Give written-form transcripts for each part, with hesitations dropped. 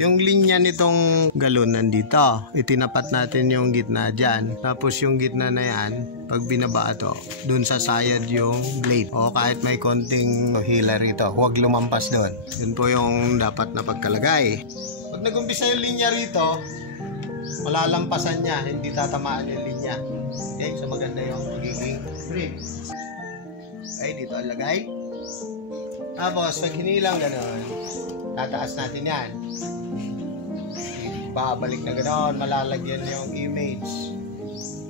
Yung linya nitong galon nandito, itinapat natin yung gitna dyan. Tapos yung gitna na yan, pag binaba ito, dun sa sayad yung blade. O kahit may konting hila rito, huwag lumampas doon. Yun po yung dapat na pagkalagay. Pag nagumpisa yung linya rito, malalampasan niya, hindi tatamaan yung linya. Okay, so maganda yung magiging grip. Okay, dito ang lagay. Tapos pag hinilang gano'n, tataas natin yan. Babalik na gano'n, malalagyan yung image.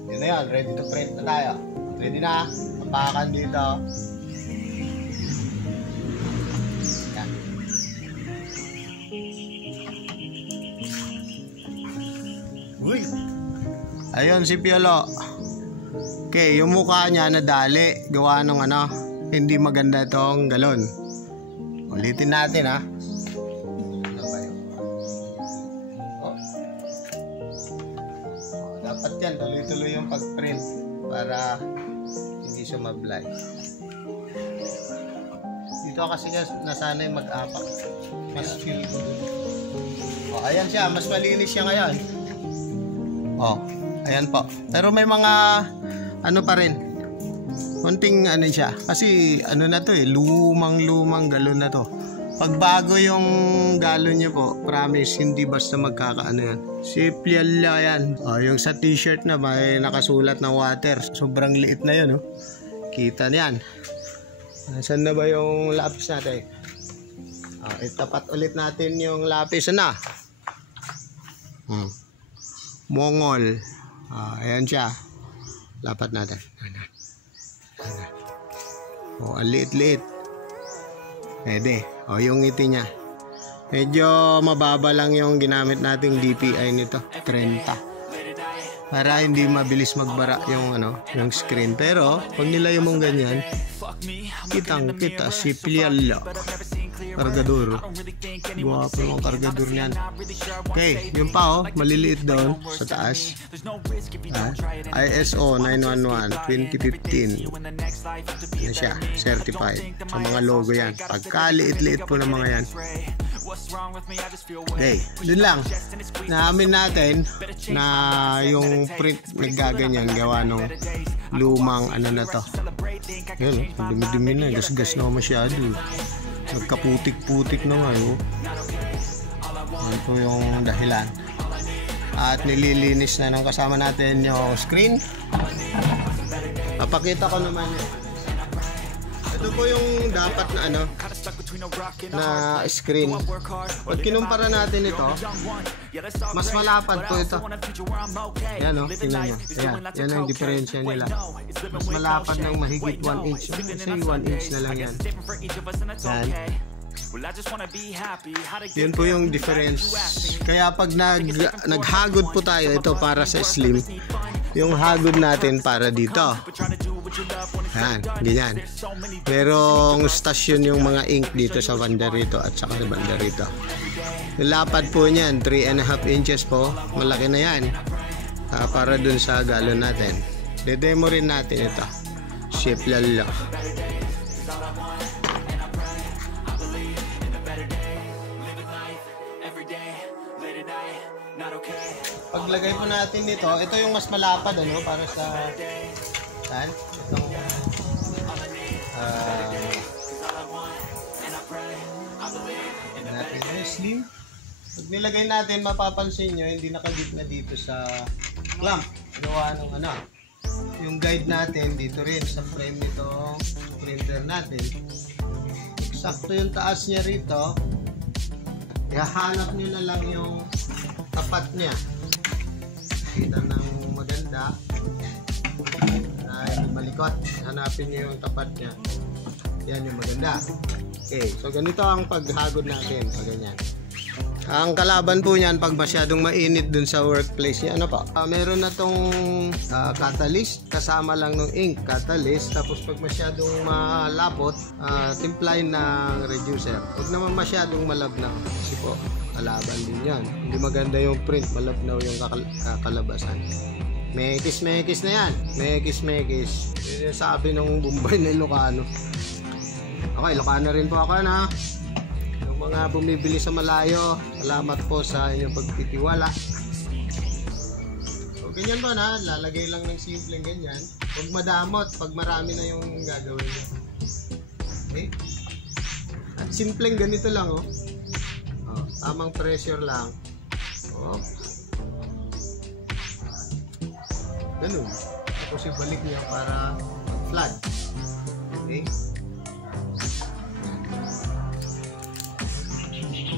Yun na yan, ready to print na tayo. Ready na, tapakan dito. Yan. Uy! Ayun si Piolo. Okay, yung mukha niya nadali, gawa ng ano, hindi maganda itong galon. Ulitin natin ha. Dapat yan, tuloy-tuloy yung pag-print para hindi siya mablay. Dito kasi nasanay mag-apak. Mas feel ko dun. O, ayan siya, mas malinis siya ngayon. O, ayan po. Pero may mga ano pa rin. Konting ano siya. Kasi ano na to lumang-lumang galon na to. Pag bago yung galon nyo po, promise, hindi basta magkakaano yan. Simple lang yan. O, yung sa t-shirt na may nakasulat na water. Sobrang liit na yun. Oh. Kita niyan. Saan na ba yung lapis natin? Itapat ulit natin yung lapis na. Mongol. Ayan siya. Lapat natin. O, ang liit-liit. Pwede. O, yung ngiti niya. Medyo mababa lang yung ginamit nating DPI nito. 30. Para hindi mabilis magbara yung ano, yung screen. Pero, pag nilayo mong ganyan, kitang-kita si Plialo. Kargador. Guwapo yung kargador niyan. Okay, yun pa maliliit doon sa taas. ISO 911 2015. Ano siya? Certified. Sa mga logo yan. Pagkaliit-liit po ng mga yan. Okay, dun lang. Naamin natin na yung print naggaganyan gawa nung lumang ano na to. Yun, dumi-dumi na. Gas-gas na masyado. Nagkaputik-putik na nga. Ito yung dahilan. At nililinis na ng kasama natin yung screen. Papakita ko naman yun. Ito po yung dapat na ano na screen. Pag kinumpara natin ito, mas malapad po ito. Yan o, tingnan nyo. Yan ang diferensya nila. Mas malapad ng mahigit 1 inch. Say 1 inch na lang yan. Yan. Yun po yung difference. Kaya pag naghagod po tayo, ito para sa slim, yung hagod natin para dito. Yan, ganyan. Merong stasyon yung mga ink dito sa banda rito at saka sa banda rito. Yung lapad po niyan, 3.5 inches po. Malaki na yan. Para dun sa galon natin. De-demo rin natin ito. Shape lalo. Paglagay po natin nito, ito yung mas malapad ano para sa saan? Itong natin yung slim. Pag nilagay natin, mapapansin nyo, hindi nakagitna dito sa clamp. Ginawa ng ano. Yung guide natin dito rin sa frame nitong printer natin. Sakto yung taas niya rito. Ihahanap nyo na lang yung tapat niya. Kita ng maganda. Ay, malikot. Hanapin nyo yung tapat niya. Yan yung maganda. Okay, so ganito ang paghagod natin. So ganyan. Ang kalaban po niyan pag masyadong mainit dun sa workplace niya, ano pa? Meron na tong catalyst, kasama lang ng ink, catalyst. Tapos pag masyadong malapot, timplahin ng reducer. Huwag naman masyadong malabnaw. Kasi po, kalaban din yan. Hindi maganda yung print, malabnaw yung kakalabasan. Mekis na yan. Mekis. Yun yung sabi ng Bombay na Ilocano. Okay, Ilocano rin po ako na. Yung mga bumibili sa malayo, salamat po sa inyong pagtitiwala. So, ganyan po na, lalagay lang ng simpleng ganyan. Huwag madamot, pag marami na yung gagawin nyo. Okay? At simpleng ganito lang, oh. Tamang pressure lang. Oh. Ganun. Tapos ibalik niya para flat. Okay?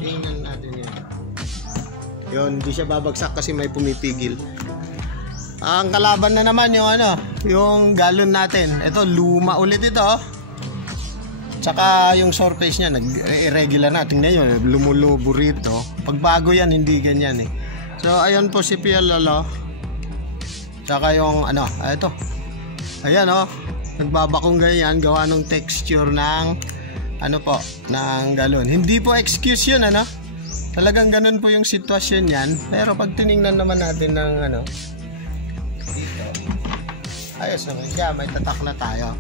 Tingnan natin yan. Yun, hindi siya babagsak kasi may pumipigil. Ang kalaban na naman yung yung galon natin. Ito, luma ulit ito. Tsaka yung surface niya, nag-irregular na. Tingnan nyo, lumulubo rito. Pag bago yan, hindi ganyan eh. So, ayun po si Pia Lolo. Tsaka yung ito. Ayan nagbabakong ganyan, gawa ng texture ng ng galon. Hindi po excuse yun, talagang ganun po yung sitwasyon yan. Pero pag tiningnan naman natin ng dito, ayos naman siya, may tatak na tayo.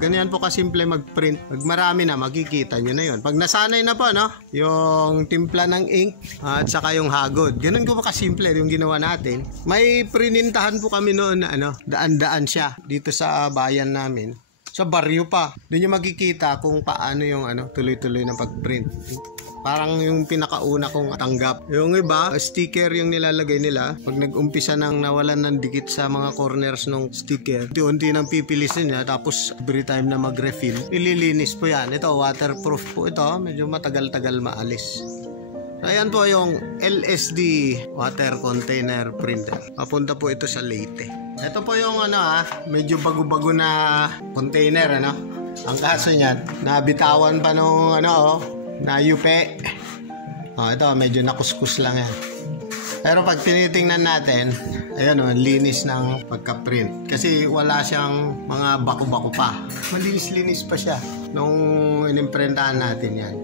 Ganyan po kasimple mag-print. Pag marami na, makikita nyo na yun. Pag nasanay na po, yung timpla ng ink at saka yung hagod. Ganun po kasimple yung ginawa natin. May prinintahan po kami noon na daan-daan siya dito sa bayan namin. Sa baryo pa. Doon nyo makikita kung paano yung tuloy-tuloy na pag-print. Parang yung pinakauna kong tanggap. Yung iba, sticker yung nilalagay nila. Pag nag-umpisa nang nawalan ng dikit sa mga corners ng sticker, unti-unti nang pipilisin niya. Tapos every time na mag-refill, nililinis po yan. Ito, waterproof po ito. Medyo matagal-tagal maalis. So, ayan po yung LSD water container printer. Papunta po ito sa Leyte. Ito po yung medyo bago-bago na container, Ang kaso niyan, nabitawan pa nung nayupe. Ito, medyo nakuskus lang yan. Pero pag tinitingnan natin, ayan linis ng pagka-print. Kasi wala siyang mga bako-bako pa. Malinis-linis pa siya nung inimprentahan natin yan.